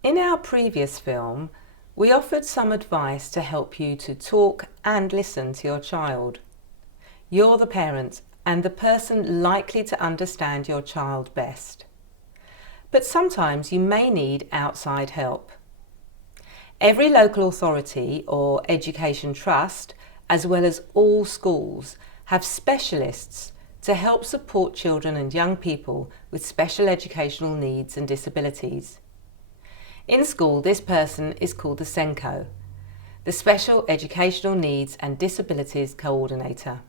In our previous film, we offered some advice to help you to talk and listen to your child. You're the parent and the person likely to understand your child best. But sometimes you may need outside help. Every local authority or education trust, as well as all schools, have specialists to help support children and young people with special educational needs and disabilities. In school, this person is called the SENCo, the Special Educational Needs and Disabilities Co-Ordinator.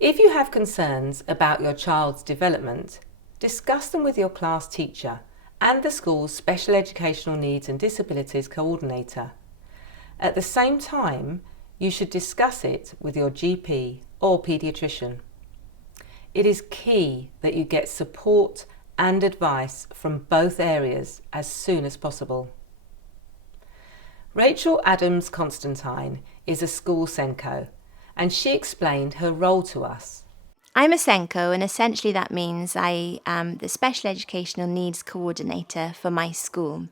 If you have concerns about your child's development, discuss them with your class teacher and the school's Special Educational Needs and Disabilities Co-Ordinator. At the same time, you should discuss it with your GP or paediatrician. It is key that you get support and advice from both areas as soon as possible. Rachel Adams-Constantine is a school SENCo, and she explained her role to us. I'm a SENCo, and essentially that means I am the Special Educational Needs Co-Ordinator for my school.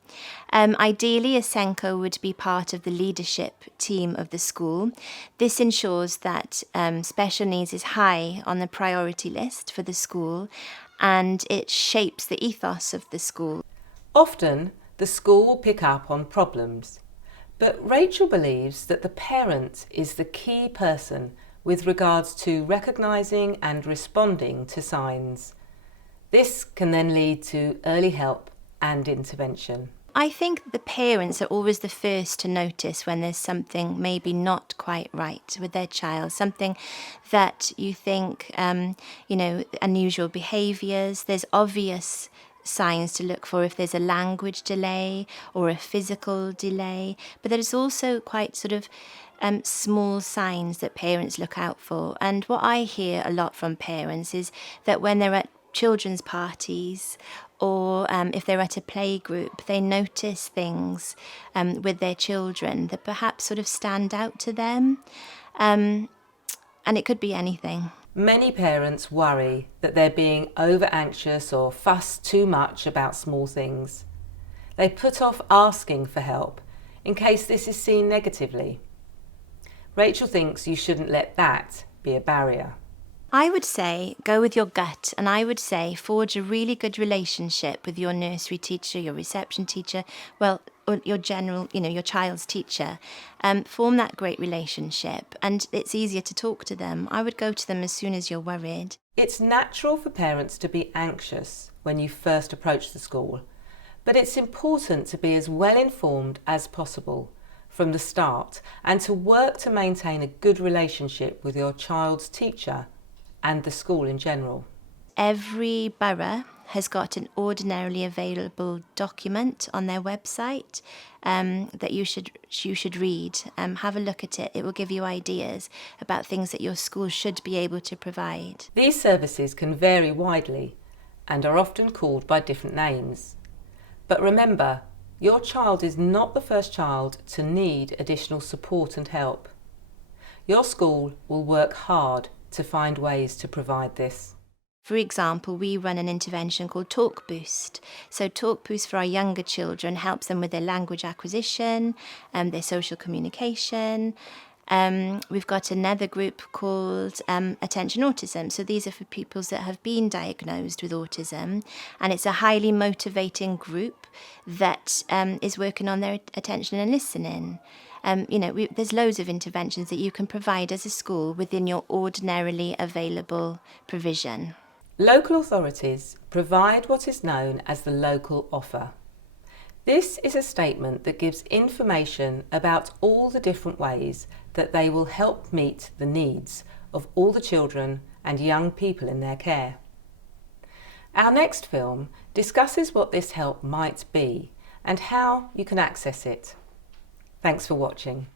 Ideally, a SENCo would be part of the leadership team of the school. This ensures that special needs is high on the priority list for the school, and it shapes the ethos of the school. Often, the school will pick up on problems, but Rachel believes that the parent is the key person with regards to recognising and responding to signs. This can then lead to early help and intervention. I think the parents are always the first to notice when there's something maybe not quite right with their child, something that you think, unusual behaviours. There's obvious signs to look for if there's a language delay or a physical delay, but there's also quite sort of small signs that parents look out for. And what I hear a lot from parents is that when they're at children's parties or if they're at a play group, they notice things with their children that perhaps sort of stand out to them. And it could be anything. Many parents worry that they're being over-anxious or fuss too much about small things. They put off asking for help in case this is seen negatively. Rachel thinks you shouldn't let that be a barrier. I would say go with your gut, and I would say forge a really good relationship with your nursery teacher, your reception teacher, or your general, your child's teacher. Form that great relationship, and it's easier to talk to them. I would go to them as soon as you're worried. It's natural for parents to be anxious when you first approach the school, but it's important to be as well informed as possible from the start and to work to maintain a good relationship with your child's teacher and the school in general. Every borough has got an ordinarily available document on their website that you should read. Have a look at it. It will give you ideas about things that your school should be able to provide. These services can vary widely and are often called by different names. But remember, your child is not the first child to need additional support and help. Your school will work hard to find ways to provide this. For example, we run an intervention called Talk Boost. So Talk Boost for our younger children helps them with their language acquisition, their social communication. We've got another group called Attention Autism. So these are for pupils that have been diagnosed with autism, and it's a highly motivating group that is working on their attention and listening. There's loads of interventions that you can provide as a school within your ordinarily available provision. Local authorities provide what is known as the local offer. This is a statement that gives information about all the different ways that they will help meet the needs of all the children and young people in their care. Our next film discusses what this help might be and how you can access it. Thanks for watching.